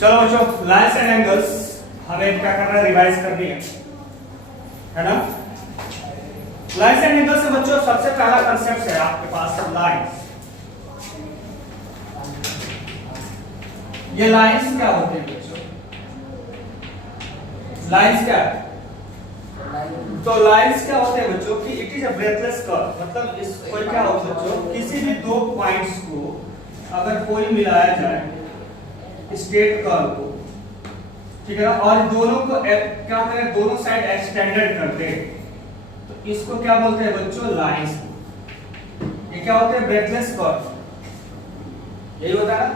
चलो बच्चों, lines and angles हमें क्या करना है, रिवाइज करनी है ना। लाइन्स एंड एंगल्स से बच्चों सबसे पहला कंसेप्ट है आपके पास लाइन्स। ये लाइन्स क्या होते हैं बच्चों? लाइन्स क्या है? तो लाइन्स क्या होते हैं बच्चों कि it is a breathless curve, मतलब इसको क्या होता है बच्चों, किसी भी दो पॉइंट्स को अगर कोई मिलाया जाए स्ट्रेट कर्व को, ठीक है ना, और दोनों को क्या करें, दोनों साइड एक्सटेंडेड करते हैं, तो इसको क्या बोलते हैं बच्चों, लाइन्स। ये क्या होते हैं, ब्रेथलेस कर्व, यही होता है ना।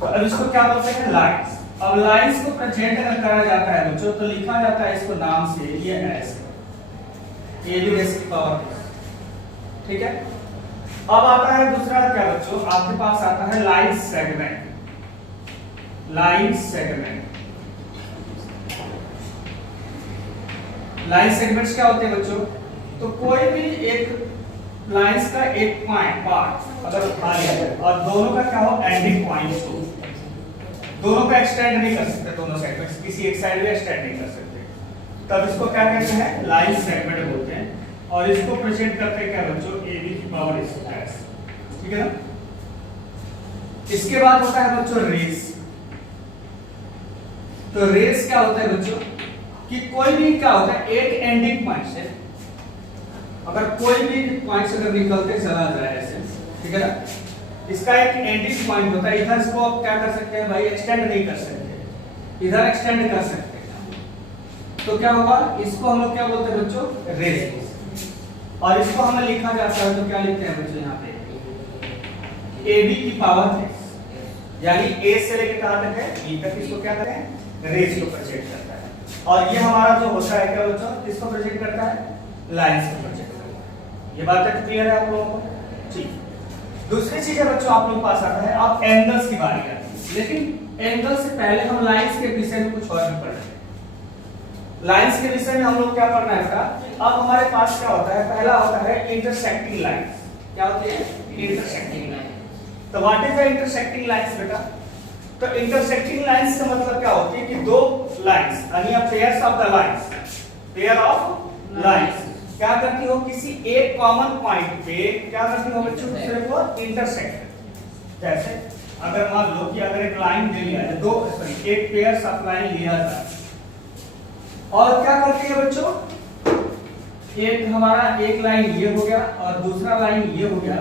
तो अब इसको क्या बोलते हैं, लाइन्स। अब लाइन्स को प्रेजेंट अगर करा जाता है बच्चों तो लिखा जाता है इसको नाम से, ये ऐसे ए बी रेज़ की पावर, ठीक है। अब आता है दूसरा क्या बच्चों, आपके पास आता है line segment. Line segment, line segments क्या होते हैं बच्चों, तो कोई भी एक लाइंस का एक पॉइंट पार्ट अगर उठा लिया जाए और दोनों का क्या हो, एंडिंग पॉइंट हो, दोनों का एक्सटेंड नहीं कर सकते, दोनों सेगमेंट्स किसी एक साइड में एक्सटेंड नहीं कर सकते, तब इसको क्या कहते हैं, लाइन सेगमेंट बोलते हैं। और इसको प्रेजेंट करते हैं क्या बच्चों, ए बी की पावर s, ठीक है ना। इसके बाद होता है बच्चों रेस। तो रेस क्या होता है बच्चों कि कोई भी क्या होता है, एक एंडिंग पॉइंट से अगर कोई भी पॉइंट से अगर निकलते चला जाए ऐसे, ठीक है ना, इसका एक एंडिंग पॉइंट होता है। इधर इसको आप क्या कर सकते हैं भाई, एक्सटेंड नहीं कर सकते, इधर एक्सटेंड कर सकते हैं, तो क्या होगा, इसको हम लोग क्या बोलते हैं बच्चों, रेस। और इसको हमें लिखा जाता है तो क्या लिखते हैं बच्चों, यहाँ पे ए बी की पावर रेस, यानी ए से लेकर कहां तक है, बी तक, इसको क्या करते हैं, रेस को प्रेजेंट करता है। और ये हमारा जो होता है क्या बच्चों, किसको प्रेजेंट करता है, लाइंस को प्रेजेंट करता है। ये बात तक क्लियर है आप लोगों को? ठीक। दूसरी चीज है बच्चों, आप लोगों के पास आता है अब एंगल्स की बारी आती है, लेकिन एंगल से पहले हम लाइंस के विषय में कुछ और भी पढ़ेंगे। लाइंस के विषय में हम लोग क्या पढ़ना है बेटा, अब हमारे पास क्या होता है, पहला होता है इंटरसेक्टिंग लाइंस। क्या होती है, इंटरसेक्टिंग लाइन। तो what is the intersecting lines बेटा? तो इंटरसेक्टिंग लाइंस का मतलब क्या होती है कि दो लाइंस यानी pairs of the lines, pair of lines क्या करती हो, किसी एक कॉमन पॉइंट पे क्या करती हो बच्चों, दूसरे को इंटरसेक्ट। जैसे अगर मान लो कि अगर एक लाइन ले लिया जाए, दो सॉरी एक पेयर्स ऑफ लाइन लिया जाए और क्या करती है बच्चों, एक हमारा एक लाइन ये हो गया और दूसरा लाइन ये हो गया,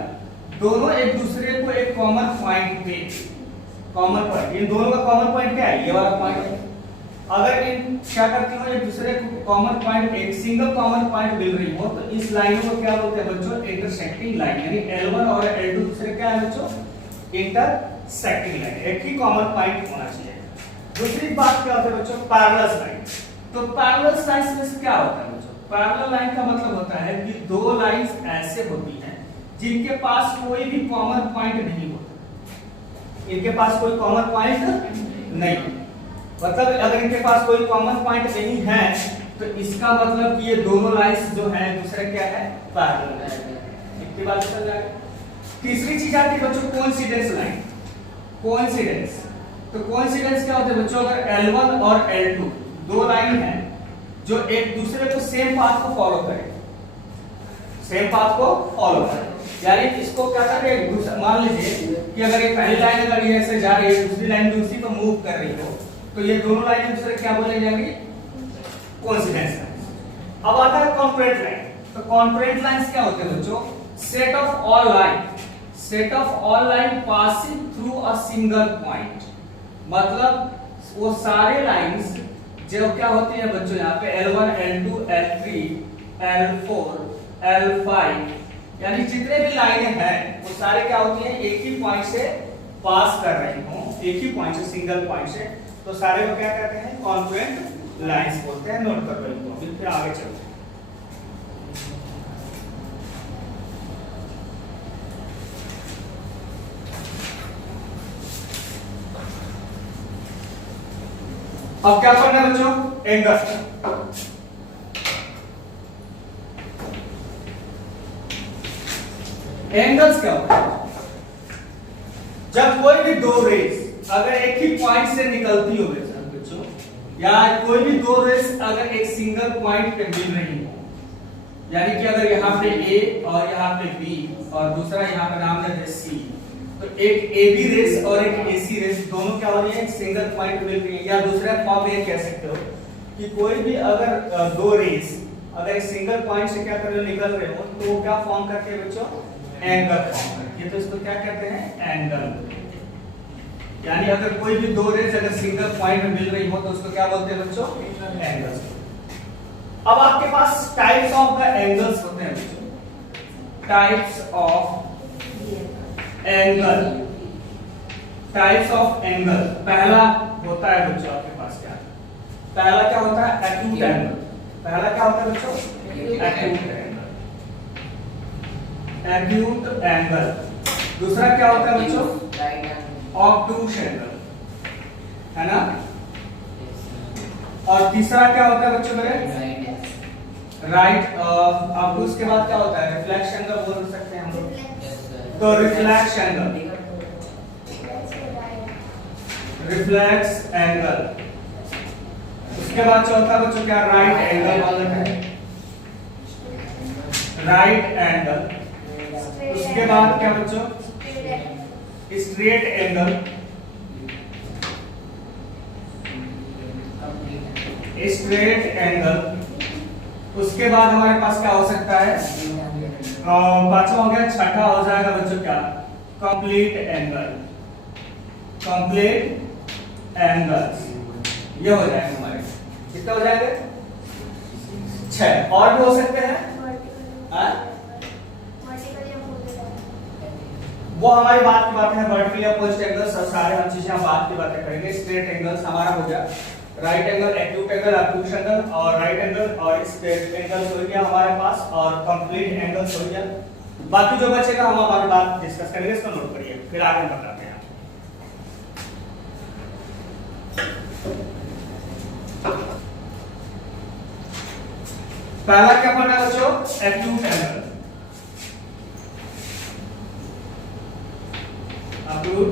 दोनों एक दूसरे को एक कॉमन पॉइंट पे, कॉमन पॉइंट, इन दोनों का कॉमन पॉइंट क्या है, ये वाला पॉइंट है। अगर इन क्या करती हो, एक दूसरे को कॉमन पॉइंट, एक सिंगल कॉमन पॉइंट मिल रही हो, तो इस लाइन को क्या बोलते हैं बच्चों, इंटरसेक्टिंग लाइन। यानी L1 और L2 दूसरे क्या है बच्चों, इंटरसेक्टिंग लाइन, एक ही कॉमन पॉइंट होना चाहिए। दूसरी बात क्या होता है बच्चों, पैरेलल लाइन। तो पैरेलल लाइन में क्या होता है बच्चों, पैरेलल लाइन का मतलब होता है कि दो लाइंस ऐसे होती हैं जिनके पास कोई भी कॉमन पॉइंट नहीं होता, इनके पास कोई कॉमन पॉइंट नहीं, मतलब अगर इनके पास कोई कॉमन पॉइंट नहीं है तो इसका मतलब कि ये दोनों लाइंस जो हैं दूसरे क्या है, पैरेलल है। इतनी बात समझ आ गई। तीसरी चीज आती है बच्चों कोइंसिडेंस लाइन। कोइंसिडेंस, तो कोइंसिडेंस क्या होता है बच्चों, अगर L1 और L2 दो लाइन है जो एक दूसरे को सेम पाथ को फॉलो करें, सेम पाथ को फॉलो करें, यानी इसको क्या कर रहे हैं, मान लीजिए कि अगर एक पहली लाइन अगर ये ऐसे जा रही है, दूसरी लाइन भी उसी को मूव कर रही हो, तो ये दोनों लाइन दूसरे क्या बोले जाएंगे, कोइंसिडेंस लाइन। अब आता है कॉन्करेंट लाइन। तो कॉन्करेंट लाइंस क्या होते हैं बच्चों, set of all line, set of all line passing through a single point, मतलब वो सारे लाइंस जो क्या होती है बच्चों, यहाँ पे L1 L2 L3 L4 L5 यानी जितने भी लाइनें हैं वो सारे क्या होती हैं, एक ही पॉइंट से पास कर रही हो, एक ही पॉइंट से, सिंगल पॉइंट से, तो सारे को क्या कहते हैं, कॉन्करेंट लाइंस बोलते हैं। नोट कर लो, फिर आगे चलते हैं। अब क्या करना है बच्चों, एंगल। एंगल्स क्या होता है, जब कोई भी दो रेस अगर एक ही पॉइंट से निकलती हो बच्चों, या कोई भी दो रेस अगर एक सिंगल पॉइंट पे मिल रही हो, यानी कि अगर यहाँ पे ए और यहाँ पे बी और दूसरा यहाँ पे नाम है सी, तो एक ए बी रेस और एक ए सी रेस दोनों क्या हो रही है, एक सिंगल पॉइंट मिल रही है। या दूसरा फॉर्म ये कह सकते हो कि कोई भी अगर दो रेस अगर एक सिंगल पॉइंट से क्या कर रहे हो, निकल रहे हो, तो वो क्या फॉर्म करते हैं बच्चों, एंगल फॉर्म करते हैं। तो इसको क्या कहते हैं, एंगल। यानी अगर कोई भी दो रेस अगर सिंगल पॉइंट में मिल रही हो तो उसको क्या बोलते हैं बच्चों, एंगल्स। अब आपके पास टाइप्स ऑफ द एंगल्स होते हैं बच्चों, types of angle. Types of angle, पहला होता है बच्चों आपके पास क्या, पहला क्या होता है, एक्यूट एंगल। पहला क्या होता है बच्चों, एक्यूट एंगल, एक्यूट एंगल। दूसरा क्या होता है बच्चों, ऑब्टूस एंगल, है ना। और तीसरा क्या होता है बच्चों मेरे, राइट। ऑब्टूस के बाद क्या होता है, रिफ्लेक्स एंगल बोल सकते हैं हम लोग। तो रिफ्लेक्स एंगल, रिफ्लेक्स एंगल। उसके बाद चौथा बच्चों क्या, राइट एंगल वाला है, राइट एंगल। उसके बाद क्या बच्चों, स्ट्रेट एंगल, स्ट्रेट एंगल। उसके बाद हमारे पास क्या हो सकता है, पांचवा हो गया, छठा हो जाएगा बच्चों क्या, कंप्लीट एंगल, कंप्लीट एंगल्स। ये हो जाएगा हमारे, कितना हो जाएगा, 6। और भी हो सकते हैं, वो हमारी बात की बात है, वर्टिकल या पोस्ट एंगल्स और सारे हम चीजें हम बात की बातें करेंगे। स्ट्रेट एंगल्स हमारा हो गया, right angle, acute angle, obtuse angle और राइट एंगल और स्ट्रेट एंगल्स हो गया हमारे पास, और कंप्लीट एंगल्स हो गया। बाकी जो बचेगा हम हमारी बात डिस्कस करेंगे, इसको नोट करिए, फिर आगे बताते हैं। पहला क्या पढ़ना है बच्चों, acute angle. Acute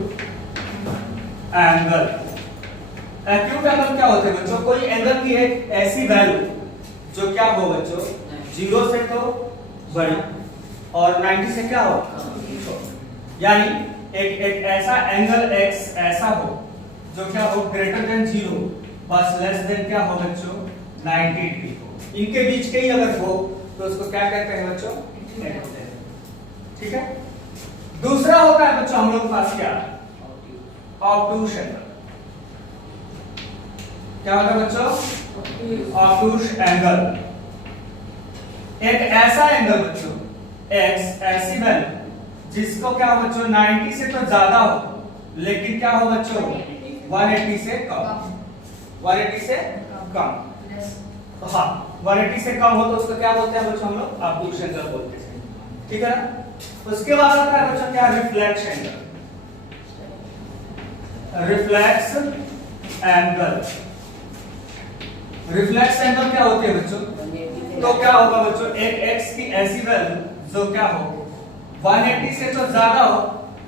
angle, acute angle क्या होते हैं बच्चों, कोई एंगल की एक ऐसी वैल्यू जो क्या हो बच्चों, 0 से तो बड़ी और 90 से क्या हो, यानी एक ऐसा एंगल x ऐसा हो जो क्या हो, ग्रेटर देन 0 बस लेस देन क्या हो बच्चों, 90 डिग्री हो। इनके बीच के ही अगर हो तो उसको क्या कहते हैं बच्चों, ठीक है। दूसरा होता है बच्चों हम लोग के पास क्या, ऑब्टूस एंगल। क्या होता है बच्चों, ऑब्टूस एंगल। एक ऐसा एंगल बच्चों, x ऐसी वैल्यू जिसको क्या हो बच्चों, 90 से तो ज्यादा हो लेकिन क्या हो बच्चों, 180 से कम, 180 से कम। हाँ, 180 से कम हो तो उसको क्या बोलते हैं बच्चों हम लोग, ऑब्टूस एंगल बोलते हैं, ठीक है ना। उसके बाद आता है बच्चों क्या, reflex angle, reflex angle. Reflex angle क्या होते हैं बच्चों, तो क्या होगा बच्चों, एक x की ऐसी वैल्यू जो क्या हो, 180 से तो ज्यादा हो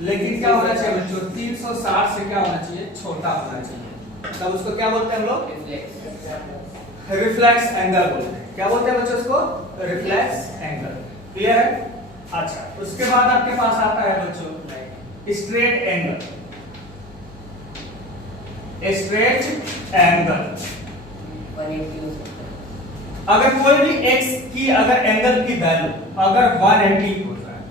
लेकिन क्या होना चाहिए बच्चों, 360 से क्या होना चाहिए, छोटा होना चाहिए, तब उसको क्या बोलते हैं हम लोग, रिफ्लेक्स एंगल बोलते हैं। क्या बोलते हैं बच्चों उसको, रिफ्लेक्स एंगल। क्लियर है। अच्छा, उसके बाद आपके पास आता है बच्चों स्ट्रेट एंगल, स्ट्रेट एंगल। अगर कोई भी x की अगर एंगल की वैल्यू अगर 180 हो जाए,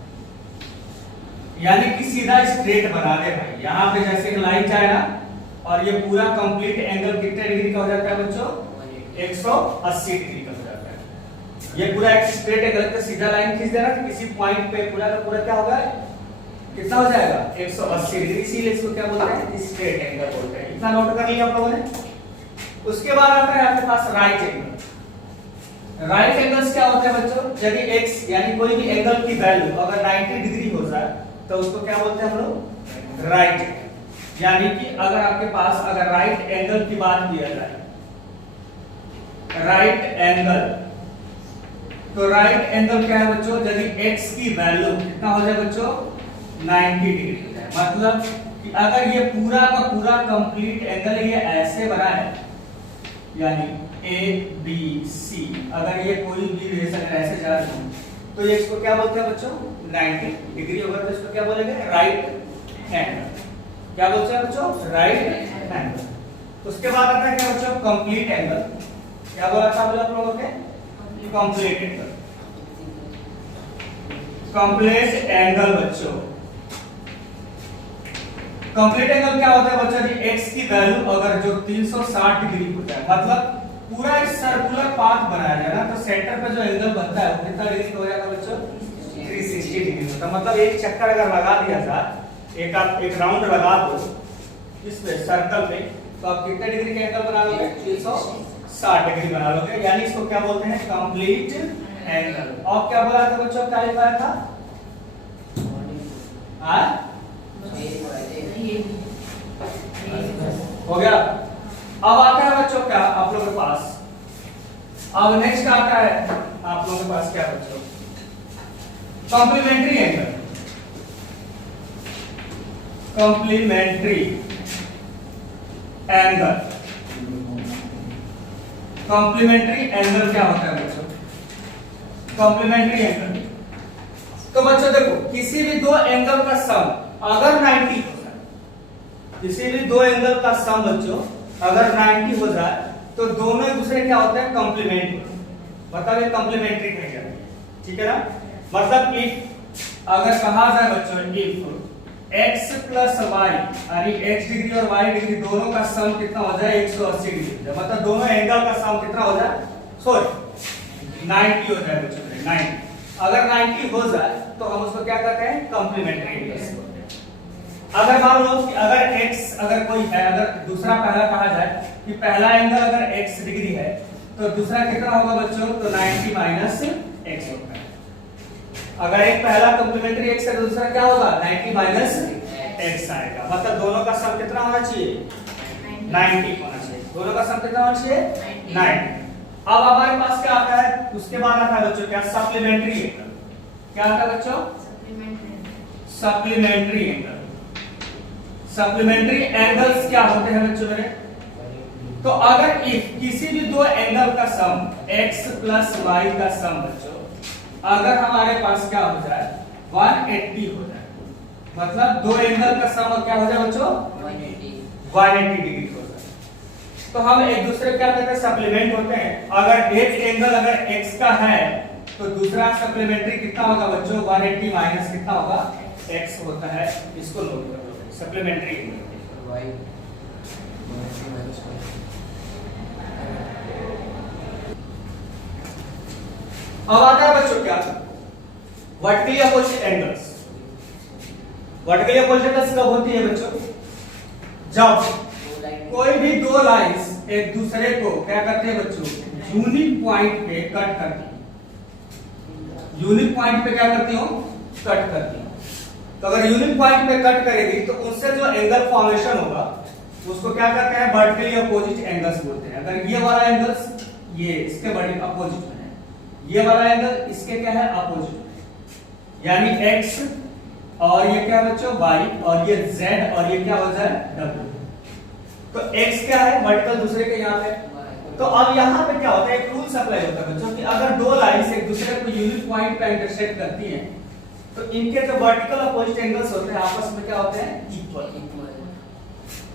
यानी कि सीधा स्ट्रेट बना दे भाई, यहां पे जैसे एक लाइन जाए ना और ये पूरा कंप्लीट एंगल कितने डिग्री का हो जाता है बच्चों, 180 डिग्री का हो जाता है। ये पूरा एक स्ट्रेट एंगल पे सीधा लाइन खींच देना तो किसी पॉइंट पे पूरा का पूरा क्या होगा, कितना हो जाएगा, 180 डिग्री। इसीलिए इसको क्या बोलते हैं, स्ट्रेट एंगल बोलते हैं। इतना नोट कर लिया आप लोगों ने। उसके बाद आता है आपके पास राइट एंगल। राइट एंगल्स क्या होते हैं बच्चों, यदि x यानी कोई भी एंगल की वैल्यू अगर 90 डिग्री हो जाए तो उसको क्या बोलते हैं हम लोग, राइट एंगल। यानी कि अगर आपके पास अगर राइट एंगल की बात किया जाए, राइट एंगल, तो राइट एंगल क्या है बच्चों, यदि x की वैल्यू कितना हो जाए बच्चों, 90 डिग्री हो जाए, मतलब कि अगर ये पूरा का पूरा कंप्लीट एंगल ये ऐसे बना है, यानी ए बी सी, अगर ये कोई भी रेस अगर ऐसे जा रही है तो ये इसको क्या बोलते हैं बच्चों, 90 डिग्री होगा तो इसको क्या बोलेंगे, राइट एंगल। क्या बोलते हैं बच्चों, राइट एंगल। उसके बाद आता है क्या बच्चों, कंप्लीट एंगल। क्या बोला था आप लोगों ने, कंप्लीट एंगल। कंप्लीट एंगल बच्चों, कंप्लीट एंगल क्या होता है बच्चों जी, x की वैल्यू अगर जो 360 डिग्री होता है, मतलब पूरा एक सर्कुलर पाथ बनाया जाए ना, तो सेंटर पे जो एंगल बनता है वो कितना डिग्री हो जाएगा बच्चों, 360 डिग्री होता है। मतलब एक चक्कर अगर लगा दिया जाए, एक राउंड लगा दो इसमें सर्कल में, तो आप कितने डिग्री का एंगल बना लोगे, 360 डिग्री बना लोगे। यानी इसको क्या बोलते हैं, कंप्लीट एंगल। और क्या बोला था बच्चों, क्या लिखा था, हो गया। अब आता है बच्चों क्या आप लोगों के पास, अब नेक्स्ट आता है आप लोगों के पास क्या बच्चों, complementary angle. Complementary angle, complementary angle क्या होता है बच्चों, कॉम्प्लीमेंट्री एंगल। तो बच्चों देखो, किसी भी दो एंगल का सम अगर 90 हो जाए, किसी भी दो एंगल का सम बच्चों अगर 90 हो जाए तो दोनों एक दूसरे क्या होते हैं, कॉम्प्लीमेंट। मतलब ये कॉम्प्लीमेंट्री कह जाती है, ठीक है ना। मतलब इफ अगर कहा जाए बच्चों, इफ x प्लस y, यानी x डिग्री और y डिग्री दोनों का सम कितना हो जाए, 180 डिग्री। मतलब दोनों एंगल का सम कितना हो जाए, सॉरी 90 हो जाए बच्चों, 90। अगर 90 हो जाए तो हम उसको क्या कहते हैं, कॉम्प्लीमेंट्री एंगल। अगर मान लो कि अगर x अगर कोई है, अगर दूसरा पहला कहा जाए कि पहला एंगल अगर x डिग्री है तो दूसरा कितना होगा बच्चों, तो 90 माइनस x होगा। अगर एक पहला कॉम्प्लीमेंट्री x है तो दूसरा क्या होगा, 90 माइनस x आएगा। मतलब दोनों का सम कितना होना चाहिए, 90 होना चाहिए। दोनों का सम कितना होना चाहिए, 90। अब हमारे पास क्या आता है, उसके बाद आता है बच्चों क्या, सप्लीमेंट्री एंगल। क्या आता है बच्चों, सप्लीमेंट्री एंगल। सप्लीमेंट्री एंगल्स क्या होते हैं बच्चों मेरे, तो अगर इफ किसी भी दो एंगल का सम x प्लस y का सम बच्चों अगर हमारे पास क्या हो जाए, 180 हो जाए, मतलब दो एंगल का सम क्या हो जाए बच्चों, 180 डिग्री हो जाए, तो हम एक दूसरे क्या कहते हैं, सप्लीमेंट होते हैं। अगर एक एंगल अगर x का है तो दूसरा सप्लीमेंट्री कितना होगा बच्चों, 180 माइनस कितना होगा, x होता है। इसको नोट कर लो, सप्लीमेंट्री एंगल। अब आता है बच्चों क्या, vertically opposite angles. Vertically opposite angles कब होती है बच्चों, जब कोई भी दो लाइंस एक दूसरे को क्या करते हैं बच्चों, यूनिक पॉइंट पे कट करती है। यूनिक पॉइंट पे क्या करती हो, कट करती है। तो अगर यूनिक पॉइंट पे कट करेगी तो उससे जो एंगल फॉर्मेशन होगा उसको क्या कहते हैं, वर्टिकली अपोजिट एंगल्स बोलते हैं। अगर ये वाला एंगल्स ये इसके वर्टिकली अपोजिट में है, ये वाला एंगल इसके क्या है, अपोजिट में, यानी x और ये क्या बच्चों, y, और ये z और ये क्या हो जाए, w। तो x क्या है, वर्टिकल दूसरे के यहाँ पे। तो अब यहाँ पे क्या होता है, एक रूल अप्लाई होता है बच्चों कि अगर दो लाइंस एक दूसरे को यूनिक पॉइंट पे इंटरसेक्ट करती हैं तो इनके जो वर्टिकल अपोजिट एंगल्स होते हैं आपस में क्या होते हैं, इक्वल।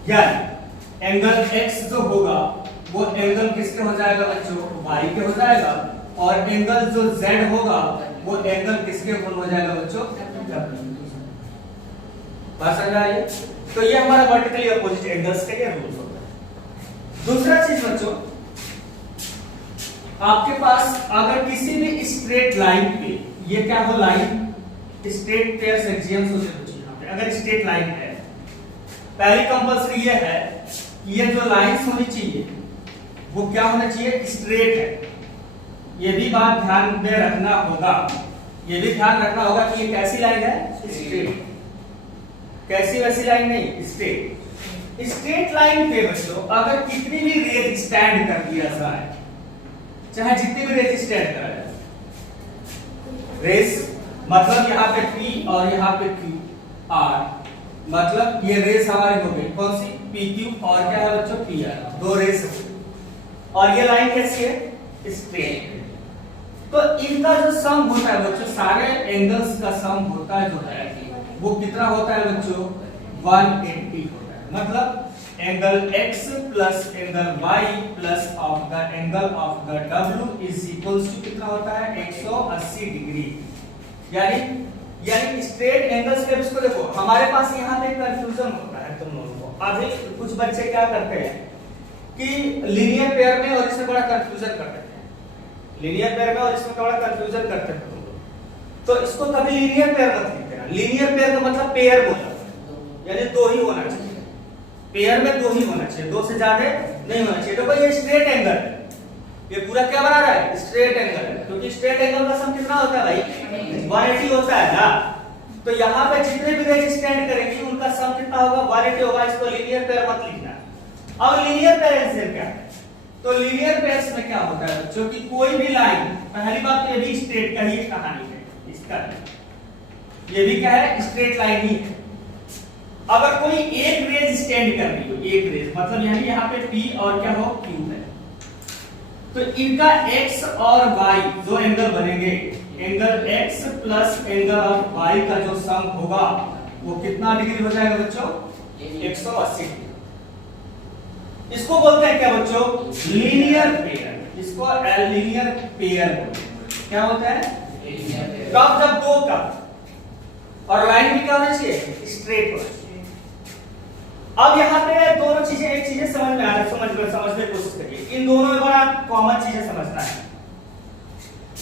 यानी एंगल x जो होगा वो एंगल किसके हो जाएगा बच्चों, y के हो जाएगा, और एंगल जो z होगा वो एंगल किसके इक्वल हो जाएगा बच्चों, w। बात समझ आ रही है। तो ये हमारा वर्टिकली अपोजिट एंगल्स का ये रूल होता है। दूसरा चीज बच्चों, आपके पास अगर किसी भी स्ट्रेट लाइन पे, ये क्या हो लाइन, स्ट्रेट पेयर्स एक्सियम्स होते हैं बच्चों। यहाँ पे अगर स्ट्रेट लाइन है, पहली कंपल्सरी ये है कि ये जो लाइंस होनी चाहिए वो क्या होना चाहिए, स्ट्रेट है। ये भी बात ध्यान में रखना होगा, ये भी ध्यान रखना होगा कि ये कैसी लाइन है, स्ट्रेट। कैसी वैसी लाइन नहीं, स्ट्रेट। स्ट्रेट लाइन पे बच्चों अगर कितनी भी रेज स्टैंड कर दिया जाए, चाहे जितनी भी रेज स्टैंड करा जाए, रेस मतलब यहाँ पे P और यहाँ पे Q R, मतलब ये रेस हमारी हो गई कौन सी, PQ और क्या है बच्चों, PR, दो रेस हो गई। और ये लाइन कैसी है, स्ट्रेट। तो इनका जो सम होता है बच्चों, सारे एंगल्स का सम होता है जो है वो कितना होता है बच्चों, 180 होता है। मतलब angle x plus angle y plus of the angle of the w is equals to कितना होता है, 180 डिग्री। यानी स्ट्रेट एंगल्स के इसको देखो, हमारे पास यहाँ पे कंफ्यूजन होता है तुम लोगों को। अभी कुछ बच्चे क्या करते हैं कि लीनियर पेयर में और इसमें बड़ा कंफ्यूजन करते हैं, लीनियर पेयर में और इसमें बड़ा कंफ्यूजन करते हैं तुम लोग। तो इसको कभी लीनियर पेयर मत लिख देना। लीनियर पेयर का मतलब पेयर बोला, यानी दो ही होना चाहिए, पेयर में दो ही होना चाहिए, दो से ज्यादा नहीं होना चाहिए। देखो ये स्ट्रेट एंगल है, ये पूरा क्या बना रहा है, स्ट्रेट एंगल है, क्योंकि स्ट्रेट एंगल का सम कितना होता है भाई, 180 होता है ना। तो यहाँ पे जितने भी रेज स्टैंड करेंगे उनका सम कितना होगा, 180 होगा। इसको लीनियर पेयर मत लिखना। अब लीनियर पेयर से क्या है, तो लीनियर पेयर्स में क्या होता है बच्चों कि कोई भी लाइन, पहली बात तो ये भी स्ट्रेट का ही कहानी है, इसका ये भी क्या है, स्ट्रेट लाइन ही है। अगर कोई एक रेज स्टैंड कर रही हो, एक रेज मतलब यानी यहाँ पे P और क्या हो, Q है, तो इनका x और y जो एंगल बनेंगे, angle x plus angle of y का जो सम होगा वो कितना डिग्री हो जाएगा बच्चों, 180 डिग्री। इसको बोलते हैं क्या बच्चों, लीनियर पेयर। इसको लीनियर पेयर बोलते हैं। क्या होता है, कब, जब दो का और लाइन भी क्या होना चाहिए, स्ट्रेट होना चाहिए। अब यहाँ पे दोनों चीजें, एक चीजें समझ में आ रहा है, समझने की कोशिश करिए। इन दोनों में बड़ा कॉमन चीजें समझना है।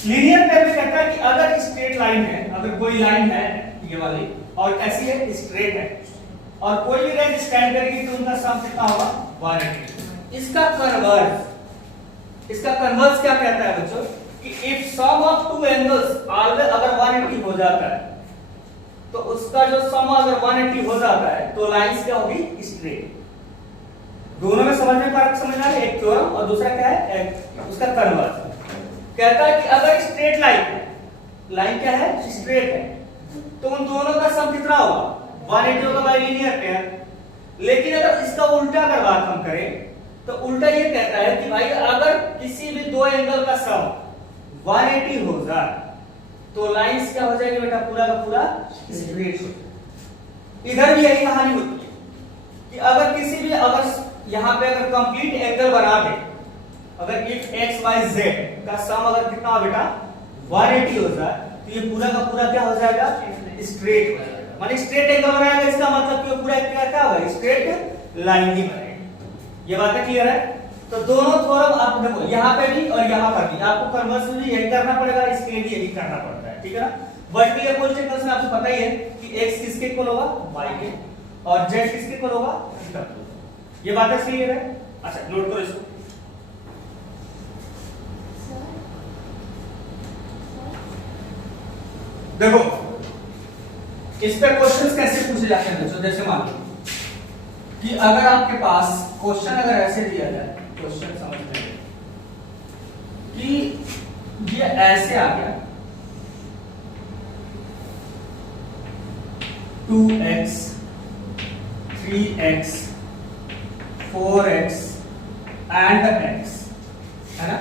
लीनियर पेयर में कहता है कि अगर स्ट्रेट लाइन है, अगर कोई लाइन है ये वाली और कैसी है, स्ट्रेट है, और कोई भी रेज स्टैंड करेगी तो उनका सम कितना होगा, 180। इसका कन्वर्स क्या कहता है बच्चों कि if sum of two angles always अगर 180 हो जाता है, तो उसका जो सम अगर 180 हो जाता है तो लाइंस क्या होगी, स्ट्रेट। दोनों में समझने फर्क समझना है, एक थ्योरम और दूसरा क्या है, उसका कन्वर्स। कहता है कि अगर स्ट्रेट लाइन है, लाइन क्या है, स्ट्रेट है, तो उन दोनों का सम कितना होगा, 180 होगा बाय लीनियर पेयर। लेकिन अगर इसका उल्टा अगर बात हम करें तो उल्टा ये कहता है कि भाई अगर किसी भी दो एंगल का सम 180 हो जाए तो लाइंस क्या हो जाएगी बेटा, पूरा का पूरा स्ट्रेट हो जाएगा। इधर भी यही कहानी होती है कि अगर किसी भी, अगर यहाँ पे अगर कंप्लीट एंगल बना दे, अगर इफ x y z का सम अगर कितना हो बेटा, 180 हो जाए, तो ये पूरा का पूरा क्या हो जाएगा, स्ट्रेट हो जाएगा। माने स्ट्रेट एंगल बनाएगा, इसका मतलब कि पूरा क्या होगा, स्ट्रेट लाइन ही बनेगा। ये बात क्लियर है। तो दोनों थ्योरम आप देखो, यहाँ पे भी और यहाँ पर भी आपको कन्वर्स भी यही करना पड़ेगा, इसके लिए भी यही करना पड़ता है, ठीक है ना। वर्टिकल पोजीशन में आपको पता ही है कि x किसके इक्वल होगा, y के, और z किसके इक्वल होगा, w। ये बात क्लियर है। अच्छा नोट करो इसको। देखो इस पे क्वेश्चंस कैसे पूछे जाते हैं बच्चों, जैसे मान लो कि अगर आपके पास क्वेश्चन अगर ऐसे दिया जाए, क्वेश्चन समझ लें कि ये ऐसे आ गया 2x 3x 4x and x, है ना,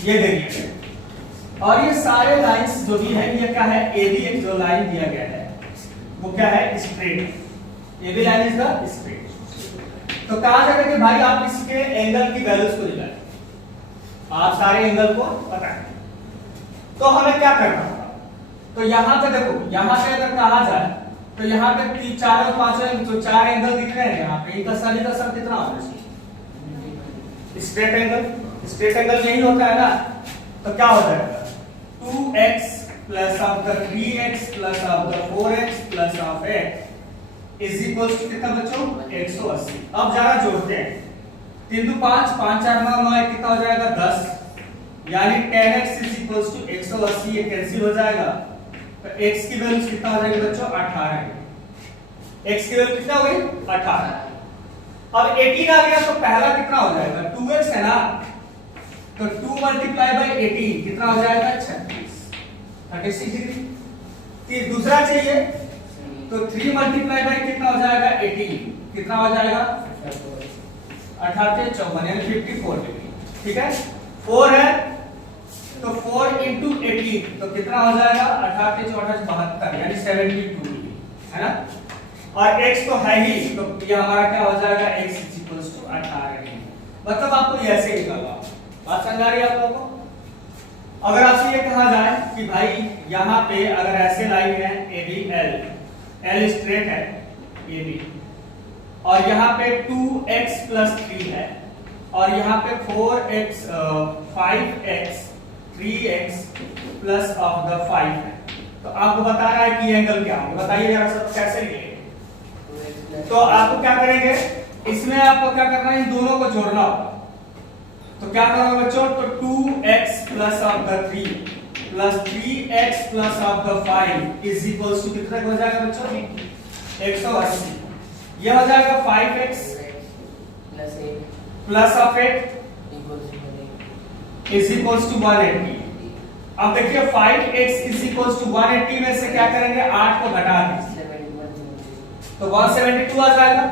ये दे दिया गया। और ये सारे लाइंस जो भी है, ये क्या है, AB एक जो लाइन दिया गया है वो क्या है, straight. AB line is the straight. तो कहा जाता है कि भाई आप इसके एंगल की वैल्यूज को निकालें, आप सारे एंगल को बताएं। तो हमें क्या करना होगा, तो यहां पे देखो, यहां पे अगर कहा जाए तो यहाँ पे 4 और 5 जो 4 एंगल दिख रहे हैं यहाँ पे, इनका सभी का सम कितना होगा, स्ट्रेट एंगल। स्ट्रेट एंगल यही होता है ना। तो क्या हो जाएगा, 2x plus of the 3x plus of the 4x plus of x is equal to कितना बच्चों, 180। अब जरा जोड़ते हैं, 3 2 5 5 4 9 9 कितना हो जाएगा, 10, यानी 10x इज इक्वल टू 180। ये कैंसिल हो जाएगा, तो x की वैल्यू कितना हो जाएगी बच्चों, 18। x की वैल्यू कितना हो गई, 18। अब 18 आ गया तो पहला कितना हो जाएगा, 2x है ना, तो 2 मल्टीप्लाई बाय 18 कितना हो जाएगा, 36 डिग्री। फिर दूसरा चाहिए तो 3 मल्टीप्लाई बाई कितना हो जाएगा 18, कितना हो जाएगा 18 54 यानी 54 डिग्री। ठीक है, 4 है तो 4 इंटू 18 तो कितना हो जाएगा 18 14 72 यानी 72 डिग्री, है ना। और x तो है ही, तो ये हमारा क्या हो जाएगा x is equals to 18 degree. मतलब आपको ये ऐसे निकालना, बात समझ आ रही है आप लोगों को। अगर आपसे ये कहा जाए कि भाई यहाँ पे अगर ऐसे लाइन है AB L स्ट्रेट है AB, और यहाँ पे 2x + 3 है, और यहाँ पे 4x 5x 3x plus of the 5 है, तो आपको बता रहा है कि एंगल क्या होगा, बताइए जरा सब कैसे लिखेंगे। तो आपको क्या करेंगे, इसमें आपको क्या करना है, इन दोनों को जोड़ना होगा। तो क्या करोगे बच्चों, तो 2x plus of the 3 plus 3x plus of the 5 is equals to कितना हो जाएगा बच्चों 180। यह हो जाएगा 5x plus of 8 is equals to 180। अब देखिए 5x इज इक्वल्स टू 180 में से क्या करेंगे 8 को घटा देंगे तो 172 आ जाएगा।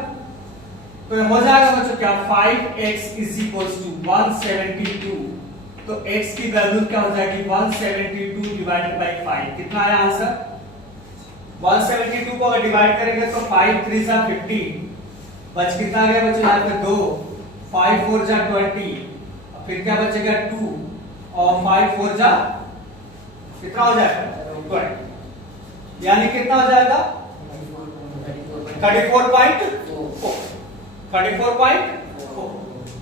तो हो जाएगा बच्चों क्या 5x इज इक्वल्स टू 172, तो x की वैल्यू क्या हो जाएगी 172 डिवाइडेड बाय 5, कितना आया आंसर 172 को अगर डिवाइड करेंगे तो 5 3 जा 15, बच कितना गया बच्चों यहाँ पे 2, 5 4 जा 20, फिर क्या बचेगा 2 और 5 4 जा कितना हो जाएगा 20, यानी कितना हो जाएगा 34.4।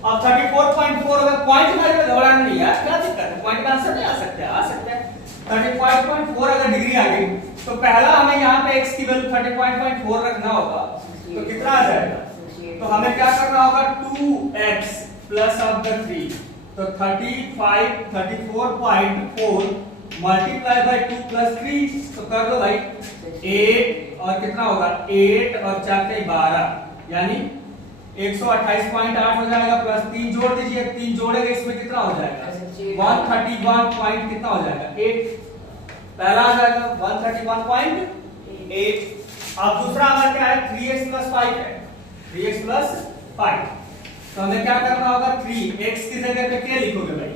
अब 34.4 अगर पॉइंट में घबराना नहीं है, क्या दिक्कत है, पॉइंट में आंसर नहीं आ सकते, आ सकते हैं। 35.4 अगर डिग्री आ गई तो पहला हमें यहाँ पे x की वैल्यू 30.4 रखना होगा, तो कितना आ जाएगा, तो हमें क्या करना होगा 2x प्लस ऑफ द 3, तो 34.4 मल्टीप्लाई बाय 2 प्लस 3, तो कर दो भाई 8 और कितना होगा 8 और 4 के 12 यानी 128.8 हो जाएगा, प्लस 3 जोड़ दीजिए, 3 जोड़ेंगे इसमें कितना हो जाएगा 131 पॉइंट कितना हो जाएगा 8, पहला आ जाएगा 131.8। अब दूसरा हमारा क्या है 3x + 5 है, 3x + 5, तो हमें क्या करना होगा 3x की जगह पे क्या लिखोगे भाई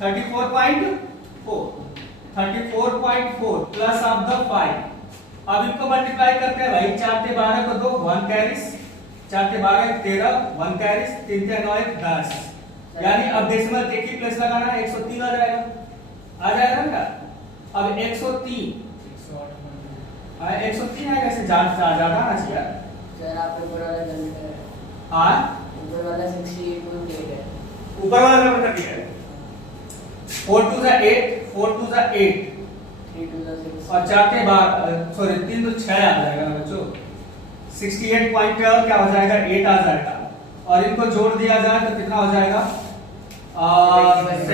34.4 प्लस ऑफ द 5। अब इनको मल्टीप्लाई करते हैं भाई, 4 से 12 को 2 1 कैरीज, 4 से 12 13 1 कैरीज, 3 से 9 10, यानी अब डेसिमल एक ही प्लेस लगाना है 103 आ जाएगा ना। अब 103 103 है, कैसे ज्यादा आना चाहिए सर, आप ऊपर वाला गलत है। हां ऊपर वाला 68.8 है, ऊपर वाला नंबर कर दिया है 4 2 जा 8 4 2 जा 8 3 2 जा 6 और 4 के 12 सॉरी 3 तो 6 आ जाएगा बच्चों, 68 पॉइंट क्या हो जाएगा 8 आ जाएगा, और इनको जोड़ दिया जाए तो कितना हो जाएगा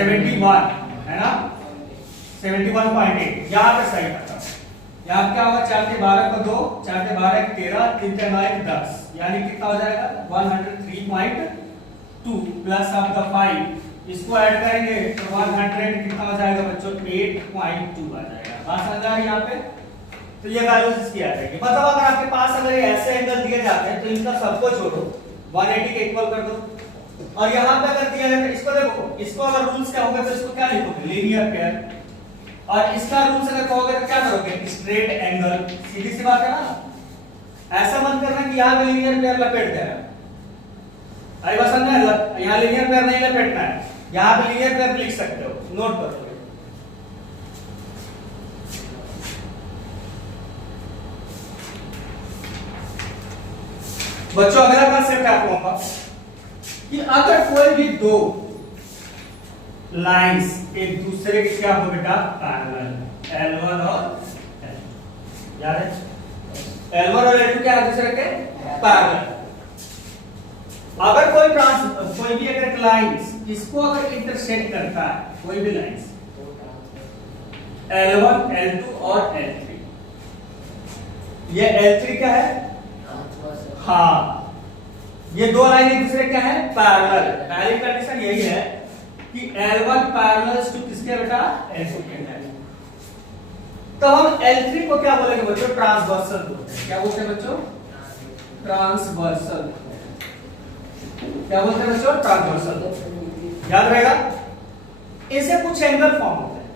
71 है ना 71.8। यहाँ पे सही करता हूँ, यहाँ पे क्या होगा 4 के 12 को 2 4 के 12 13 3 के 9 10, यानी कितना हो जाएगा 103.2 प्लस ऑफ द 5, इसको ऐड करेंगे तो 100 कितना हो जाएगा बच्चों 8.2 आ जाएगा। बात समझ आ रही है यहाँ पे, तो ये वैल्यूज इसकी आ जाएगी। मतलब अगर आपके पास अगर ऐसे एंगल दिए जाते हैं तो इनका सबको जोड़ो 180 के इक्वल कर दो, और यहाँ पे अगर दिया जाए तो इसको देखो, इसको अगर रूल्स क्या होगा तो इसको क्या लिखोगे लीनियर पेयर, और इसका रूल्स अगर कहोगे तो क्या करोगे स्ट्रेट एंगल, सीधी सी बात है ना। ऐसा मत करना कि यहाँ पे लीनियर पेयर लपेट देना, आई बात समझ में, यहाँ लीनियर पेयर नहीं लपेटना है, यहाँ पे लीनियर पेयर लिख सकते हो, नोट कर लो। बच्चों अगला कंसेप्ट है आप लोगों का कि अगर कोई भी दो लाइंस एक दूसरे के क्या हो बेटा पैरेलल, L1 और L2, याद है L1 और L2 क्या है दूसरे के पैरेलल। अगर कोई भी अगर लाइंस इसको अगर इंटरसेक्ट करता है, कोई भी लाइंस L1 L2 और L3, ये L3 क्या है हाँ, ये दो लाइन एक दूसरे क्या है पैरेलल। पहली कंडीशन यही है कि L1 पैरेलल टू किसके बेटा L2 के है। तो हम L3 को क्या बोलेंगे बच्चों? ट्रांसवर्सल बोलते हैं। क्या बोलते हैं बच्चों? ट्रांसवर्सल। क्या बोलते हैं बच्चों? ट्रांसवर्सल। याद रहेगा। इसे कुछ एंगल फॉर्म होते हैं,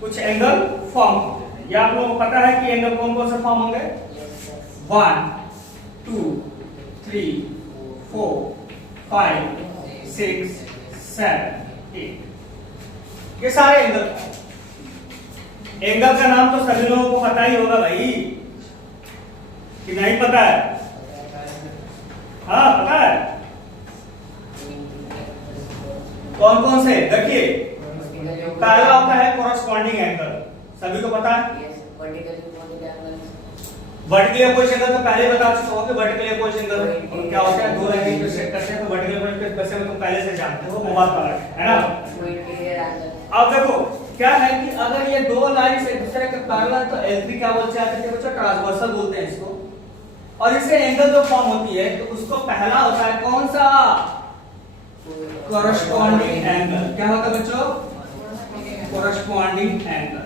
कुछ एंगल फॉर्म होते हैं। ये आप लोगों को पता है कि एंगल कौन कौन से फॉर्म होंगे? 1 2 3 4 5 6 7 8 ये सारे एंगल। एंगल का नाम तो सभी लोगों को पता ही होगा भाई, कि नहीं पता है? हाँ पता है। कौन कौन से? देखिए, पहला होता है कोरस्पॉन्डिंग एंगल, सभी को पता है। वर्टिकल अपोजिट एंगल तो पहले बता चुका हूं कि वर्टिकल अपोजिट एंगल क्या होता है? दो लाइन को सेट करते हैं तो वर्टिकल अपोजिट एंगल वैसे में तुम पहले से जानते हो, वो बात का है ना। अब देखो क्या है कि अगर ये दो लाइन एक दूसरे के पैरेलल तो L3 क्या बोलते हैं बच्चों? ट्रांसवर्सल बोलते हैं इसको। और इससे एंगल जो फॉर्म होती है तो उसको पहला होता है कौन सा? Corresponding angle. क्या होता है बच्चों? Corresponding angle.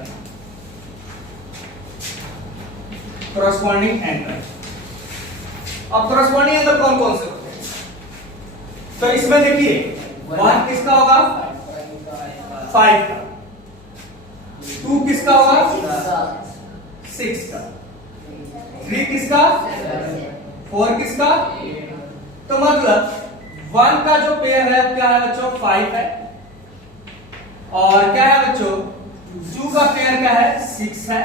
Corresponding angle. अब कोरस्पॉन्डिंग एंगल कौन कौन से होते हैं? तो इसमें देखिए 1 किसका होगा? 5 का। 2 किसका होगा? 6 का। 3 किसका? 4 किसका? तो मतलब 1 का जो पेयर है क्या है बच्चों? 5 है। और क्या है बच्चों? 2 का पेयर क्या है? 6 है,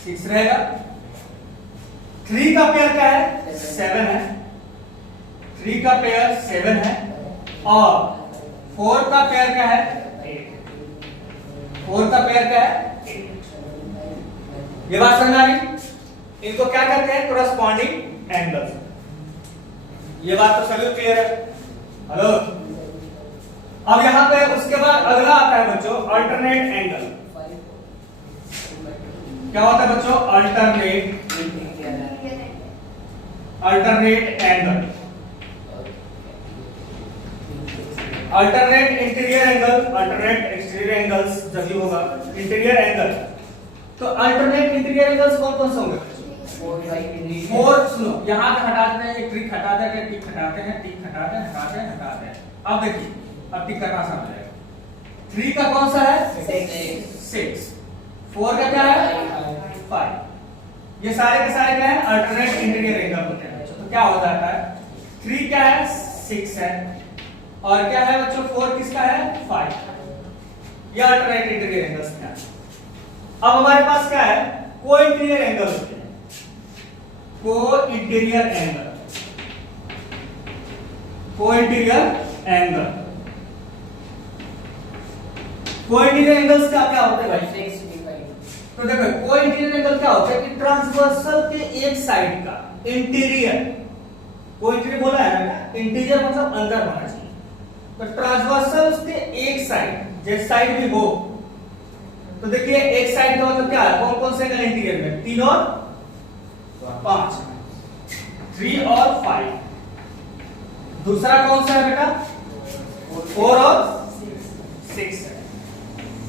6 रहेगा। 3 का पेयर क्या है? 7 है, 3 का पेयर 7 है। और 4 का पेयर क्या है? 4 का पेयर क्या है? 8। ये बात समझ आ रही? इनको क्या कहते हैं? Corresponding angles. ये बात तो सभी क्लियर है? हेलो। अब यहां पे उसके बाद अगला आता है बच्चों अल्टरनेट एंगल। क्या होता है बच्चों? Alternate angle. Alternate interior angle, alternate exterior angles जब भी होगा इंटीरियर एंगल। तो अल्टरनेट इंटीरियर एंगल्स कौन कौन से होंगे? 4। सुनो, यहां पे हटा देते हैं, एक ट्रिक हटाते हैं, टिक हटाते हैं, टिक हटाते हैं, हटाते हैं, हटाते हैं। अब देखिए, अब टिक करना समझ आएगा। 3 का कौन सा है? 6। 4 का क्या है? 5। ये सारे के सारे क्या है? अल्टरनेट इंटीरियर एंगल होते हैं। तो क्या हो जाता है? 3 क्या है? 6 है। और क्या है बच्चों? 4 किसका है? 5। ये अल्टरनेट इंटीरियर एंगल्स क्या है। अब हमारे पास क्या है? को इंटीरियर एंगल होते हैं। को इंटीरियर एंगल, को इंटीरियर एंगल। को इंटीरियर एंगल्स क्या क्या होते हैं भाई? तो देखो को इंटीरियर एंगल क्या होता है कि ट्रांसवर्सल के एक साइड का इंटीरियर, को इंटीरियर बोला है ना, इंटीरियर मतलब अंदर होना चाहिए। तो ट्रांसवर्सल उसके एक साइड, जिस साइड भी हो, तो देखिए एक साइड का मतलब क्या है? कौन कौन से एंगल इंटीरियर में? 3 और 5, 3 और 5। दूसरा कौन सा है बेटा? 4 और 6 है,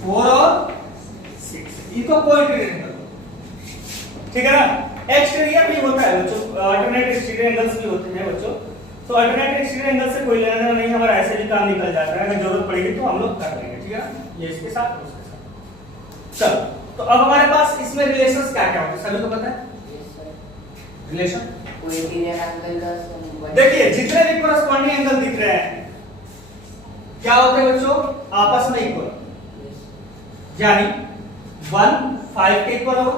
4 और 6। इनको को इंटीरियर एंगल, ठीक है ना। एक्सटीरियर भी होता है बच्चों, अल्टरनेट एक्सटीरियर एंगल्स भी होते हैं बच्चों। तो अल्टरनेट एक्सटीरियर एंगल से कोई लेना देना नहीं, हमारा ऐसे भी काम निकल जाता है। अगर जरूरत पड़ेगी तो हम लोग कर लेंगे, ठीक है ना। ये इसके साथ उसके साथ। चलो, तो अब हमारे पास इसमें रिलेशंस क्या क्या होते हैं? सभी को पता है रिलेशन। देखिए जितने भी कोरस्पॉन्डिंग एंगल दिख रहे हैं क्या होते हैं बच्चों? आपस में इक्वल। यानी 1 5 के इक्वल होगा,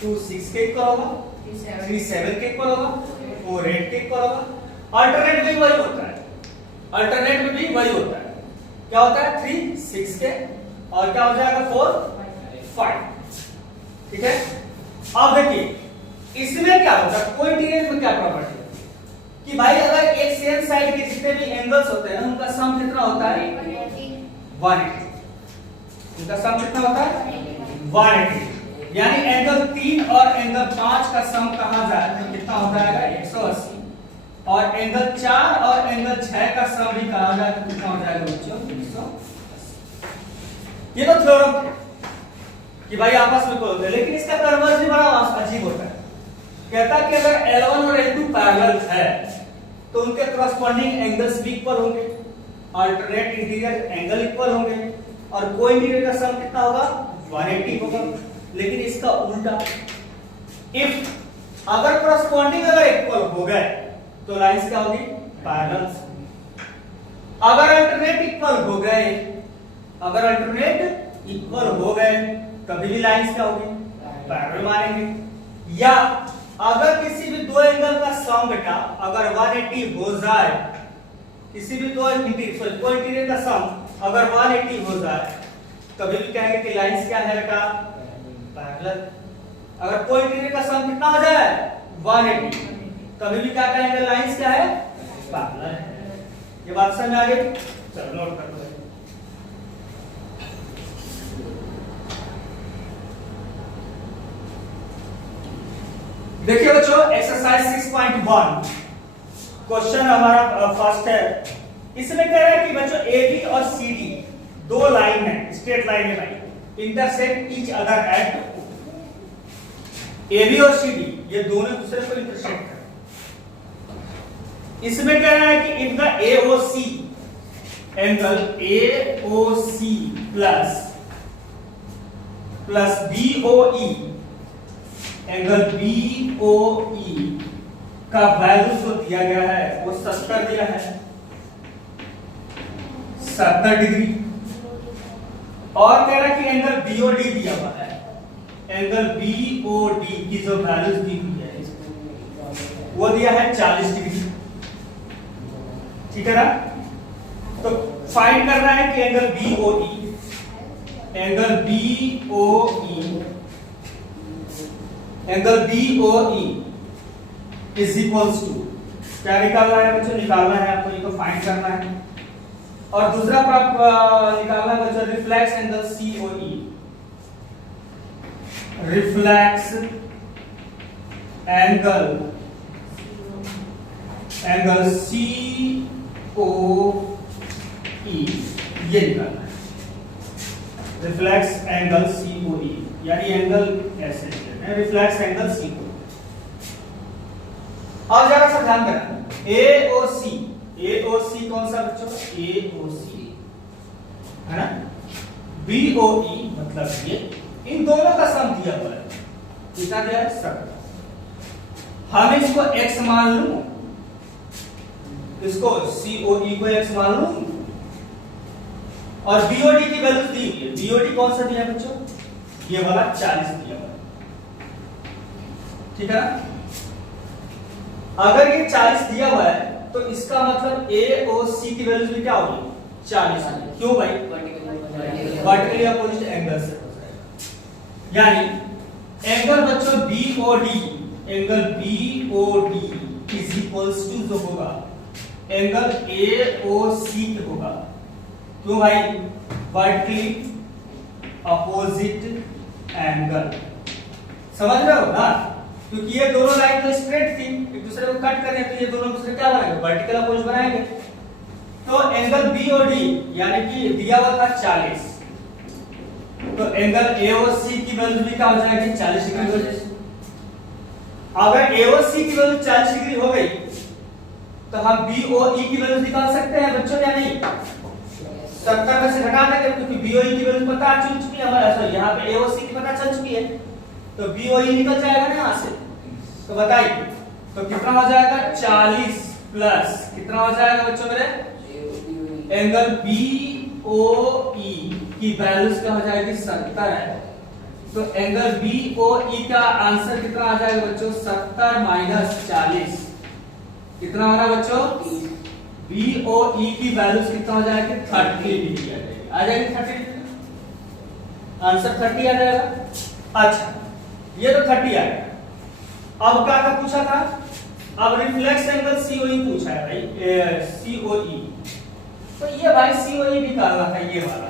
2 6 के इक्वल होगा, 3 7 के इक्वल होगा, 4 8 के इक्वल होगा। अल्टरनेट में वही होता है, अल्टरनेट में भी वही होता है। क्या होता है? 3 6 के और क्या हो जाएगा? 4 5। ठीक है। अब देखिए इसमें क्या होता है? को इंटीरियर में क्या प्रॉपर्टी होती है कि भाई अगर एक सेम साइड के जितने भी एंगल्स होते हैं ना, उनका सम कितना होता है? 180। उनका सम कितना होता है? 180। यानी एंगल 3 और एंगल 5 का सम कहा जाएगा कितना हो जाएगा? 180। और एंगल 4 और एंगल 6 का सम भी कहा जाएगा कितना हो जाएगा बच्चों? 180। ये तो थ्योरम, कि भाई आपस में इक्वल होते हैं, लेकिन इसका कन्वर्स भी बड़ा अजीब होता है। कहता है कि अगर L1 और L2 पैरेलल है तो उनके करस्पॉन्डिंग एंगल्स भी इक्वल होंगे, अल्टरनेट इंटीरियर एंगल इक्वल होंगे और कोई इंटीरियर का सम कितना होगा 180 होगा। लेकिन इसका उल्टा, इफ अगर करस्पॉन्डिंग अगर इक्वल हो गए तो लाइंस क्या होगी पैरेलल। अगर अल्टरनेट इक्वल हो गए, अगर अल्टरनेट इक्वल हो गए कभी भी लाइंस क्या होगी पैरेलल मानेंगे। या अगर किसी भी दो एंगल का सम बेटा अगर 180 हो जाए, किसी भी दो इंटीरियर का सम अगर 180 हो जाए कभी भी कहेंगे कि लाइंस क्या है बेटा पैरेलल। अगर कोई इंटीरियर का सम कितना हो जाए 180 कभी भी क्या कहेंगे लाइंस क्या है पैरेलल है। ये बात समझ आ गई? चलो नोट कर लो। देखिए बच्चों एक्सरसाइज 6.1 क्वेश्चन हमारा फर्स्ट है। इसमें कह रहा है कि बच्चों AB और CD दो लाइन है, स्ट्रेट लाइन है भाई, intersect each other eight AB और CD ये दोनों दूसरे को इंटरसेक्ट कर। इसमें कह रहा है कि if the AOC angle AOC plus BOE angle BOE का वैल्यू जो दिया गया है वो 70 दिया है, 70 डिग्री। और कह रहा है कि एंगल BOD दिया हुआ है, एंगल BOD की जो वैल्यू दी हुई है वो दिया है 40 डिग्री। ठीक है ना? तो फाइंड करना है कि angle BOE is equals to क्या निकालना है बच्चों? निकालना है आपको, इनको फाइंड करना है। और दूसरा निकालना है बच्चों reflex angle COE, reflex angle COE ये निकालना है, रिफ्लेक्स एंगल COE यानी एंगल ऐसे है रिफ्लेक्स एंगल COE। और जरा सा ध्यान देना AOC कौन सा बच्चों? AOC है ना, BOE मतलब ये, इन दोनों का सम दिया हुआ है, कितना दिया है 70। हम इसको x मान लूं, इसको COE को x मान लूं और BOD की वैल्यू दी हुई है। BOD कौन सा दिया है बच्चों? ये वाला 40 दिया हुआ है। ठीक है ना? अगर ये 40 दिया हुआ है तो इसका मतलब AOC की वैल्यू भी क्या होगी 40। क्यों भाई? वर्टिकली अपोजिट एंगल से हो जाएगा। यानी एंगल बच्चों BOD इज इक्वल्स टू जो होगा एंगल AOC के होगा। क्यों भाई? Vertically opposite angle. समझ रहे हो ना? क्योंकि ये दोनों लाइन तो स्ट्रेट थी, एक दूसरे को कट कर रहे हैं, तो ये दोनों दूसरे क्या बनाएंगे वर्टिकल अपोज बनाएंगे। तो एंगल BOD यानी कि दिया हुआ था 40, तो एंगल AOC की वैल्यू भी क्या हो जाएगी 40 डिग्री हो जाएगी। अगर AOC की वैल्यू 40 डिग्री हो गई तो हम BOE की वैल्यू निकाल सकते हैं बच्चों या नहीं? 70 में से घटा देंगे क्योंकि BOE की वैल्यू पता चल चुकी है हमारे, सॉरी यहाँ पे AOC की पता चल चुकी है, तो BOE निकल जाएगा ना यहाँ से। तो बताइए तो कितना हो जाएगा 40 प्लस कितना हो जाएगा बच्चों मेरे? एंगल BOE की वैल्यूज क्या हो जाएगी 70 है। तो एंगल BOE का आंसर कितना आ जाएगा बच्चों? 70 माइनस 40 कितना होगा बच्चों? BOE की वैल्यूज कितना हो जाएगी 30 डिग्री आ जाएगी 30 डिग्री, आंसर 30 आ जाएगा। अच्छा ये तो 30 आएगा। अब क्या पूछा था? अब रिफ्लेक्स एंगल COE पूछा है भाई, COE। तो ये भाई COE निकालना था ये वाला।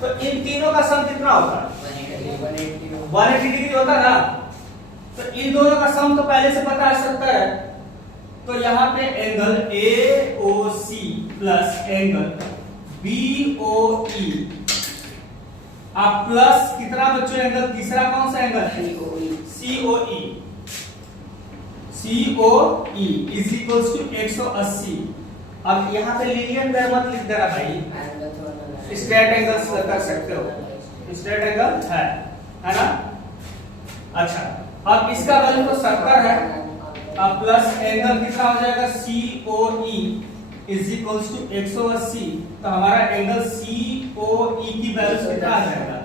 तो इन तीनों का सम कितना होता है 180 डिग्री होता ना। तो इन दोनों का सम तो पहले से पता है 70 है। तो यहाँ पे angle AOC plus angle BOE अब प्लस कितना बच्चों एंगल, तीसरा कौन सा एंगल है? COE। COE is equals to 180। अब यहाँ पे लीनियर पेयर मत लिख देना भाई, स्ट्रेट एंगल्स कर सकते हो, स्ट्रेट एंगल है ना। अच्छा, अब इसका वैल्यू तो 70 है। अब प्लस एंगल कितना हो जाएगा? COE is equals to 180। तो हमारा एंगल COE की वैल्यू कितना आ जाएगा?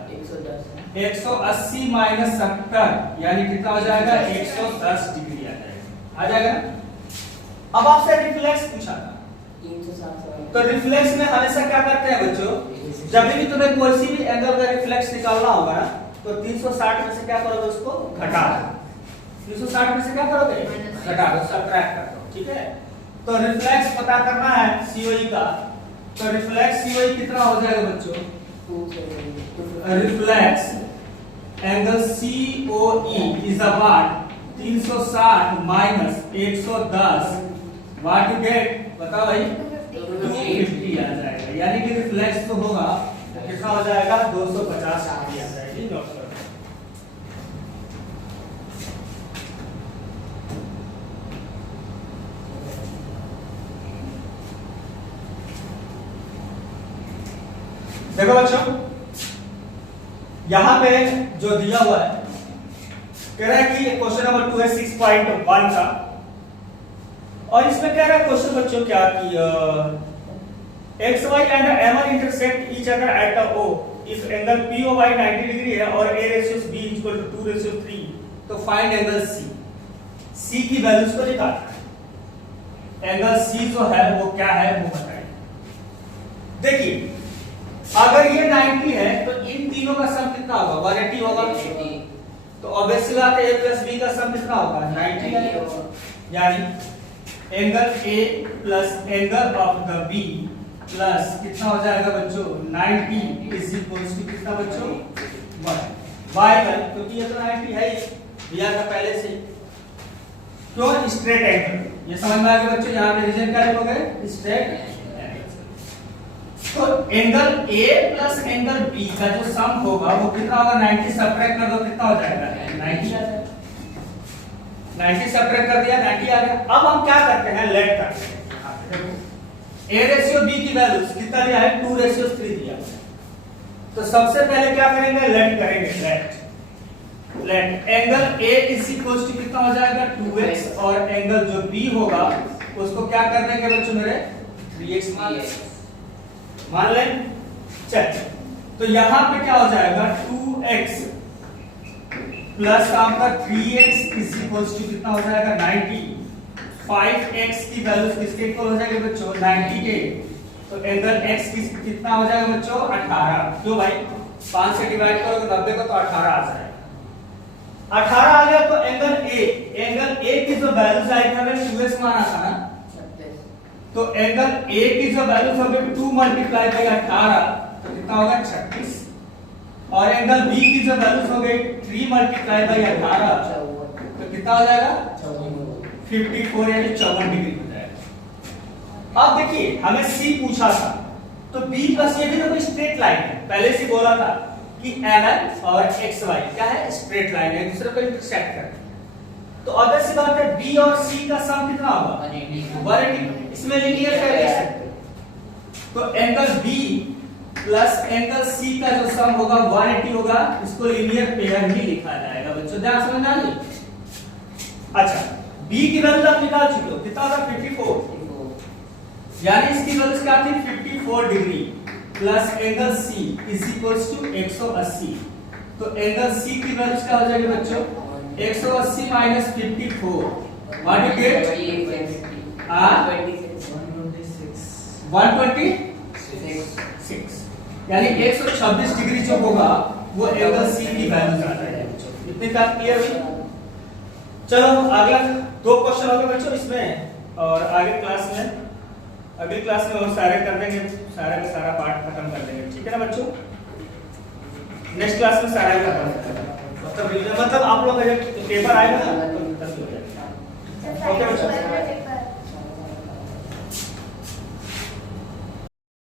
180 माइनस 70 यानी कितना हो जाएगा? 110 डिग्री आ जाएगा ना। अब आपसे रिफ्लेक्स पूछा था, 360। तो रिफ्लेक्स में हमेशा क्या करते हैं बच्चों, जब भी तुम्हें कोई सी भी एंगल का रिफ्लेक्स निकालना होगा ना, तो 360 में से क्या करोगे? उसको घटा दो। 360 में से क्या करोगे? घटा दो, सबट्रैक्ट कर दो, ठीक है। तो रिफ्लेक्स पता करना है COE का, तो रिफ्लेक्स COE कितना हो जाएगा बच्चों? Reflex angle COE is about 360 minus 110, what you get? बताओ भाई, 250 आ जाएगा। यानी कि रिफ्लेक्स तो होगा कितना हो जाएगा? 250 डिग्री आ जाएगी। नोट करो। देखो बच्चों, यहां पे जो दिया हुआ है, कह रहा है कि क्वेश्चन नंबर 2 है 6.1 का, और इसमें कह रहा है क्वेश्चन बच्चों क्या कि XY and M1 intersect each other at the O if angle POY 90 degree है और A ratio B equal to 2:3, तो फाइंड एंगल C की वैल्यूज को निकालना है। एंगल C जो है वो क्या है वो बताइए। देखिए, अगर ये 90 है तो इन तीनों का सम कितना होगा? 180 होगा। तो ऑब्वियसली बात है A प्लस B का सम कितना होगा? 90 है। यानी angle A plus angle of the B plus कितना हो जाएगा बच्चों? 90 इज इक्वल्स टू कितना बच्चों? 1 बाय का, क्योंकि ये तो 90 है ही दिया था पहले से। क्यों? Straight angle. ये समझ में आ गया बच्चों? यहाँ पे रीजन क्या लिखोगे? स्ट्रेट। तो angle A plus angle B का जो सम होगा वो कितना होगा? 90 सब्ट्रैक्ट कर दो, कितना हो जाएगा? 90 आ जाएगा। 90 सब्ट्रैक्ट कर दिया, 90 आ गया। अब हम क्या करते हैं? लेट करते हैं। A रेशियो B की वैल्यू कितना दिया है? 2:3 दिया है। तो सबसे पहले क्या करेंगे? लेट करेंगे। Let angle A is equal to कितना हो जाएगा? 2x, और एंगल जो B होगा उसको क्या कर देंगे बच्चों मेरे? 3x मान लें। चल, तो यहां पे क्या हो जाएगा? 2x प्लस आपका 3x इज इक्वल टू कितना हो जाएगा? 90। 5x की वैल्यू किसके इक्वल हो जाएगी बच्चों? 90 के। तो एंगल x कितना हो जाएगा बच्चों? 18। क्यों भाई? 5 से डिवाइड करोगे 90 को तो 18 आ जाएगा। 18 आ गया तो एंगल A की जो वैल्यूज आई थी हमें 2x माना था ना, तो एंगल A की जो वैल्यूज हो गई 2 मल्टीप्लाई बाय 18, तो कितना होगा? 36। और एंगल B की जो वैल्यूज हो गई 3 मल्टीप्लाई बाय 18, तो कितना हो जाएगा? 54 यानी 54 डिग्री हो जाएगा। अब देखिए, हमें C पूछा था, तो B प्लस ये भी तो कोई स्ट्रेट लाइन है। पहले से बोला था कि MN और XY क्या है? स्ट्रेट लाइन है, एक दूसरे को इंटरसेक्ट करते हैं। तो ऑब्वियस सी बात है B और C का सम कितना होगा? 180। इसमें लीनियर पेयर ले सकते हैं। तो angle B plus angle C का जो सम होगा 180 होगा। इसको लीनियर पेयर ही लिखा जाएगा बच्चों, ध्यान समझ आ रही? अच्छा, B की वैल्यू आप निकाल चुके हो, कितना होगा? 54। यानी इसकी वैल्यू क्या थी? 54 degree plus angle C is equals to 180। तो एंगल C की वैल्यू क्या हो जाएगी बच्चों? 180 माइनस 54, व्हाट यू गेट? 126। यानी 126 डिग्री जो होगा वो एंगल C की वैल्यू आ जाएगी। इतनी बात क्लियर हुई? चलो अगला 2 क्वेश्चन हो गए बच्चों इसमें, और आगे क्लास में, अगली क्लास में और सारे कर देंगे, सारा का सारा पार्ट खत्म कर देंगे, ठीक है ना बच्चों? नेक्स्ट क्लास में सारा खत्म कर देंगे। मतलब आप लोग का जब पेपर आएगा ना तो हो जाएगा। ओके बच्चों।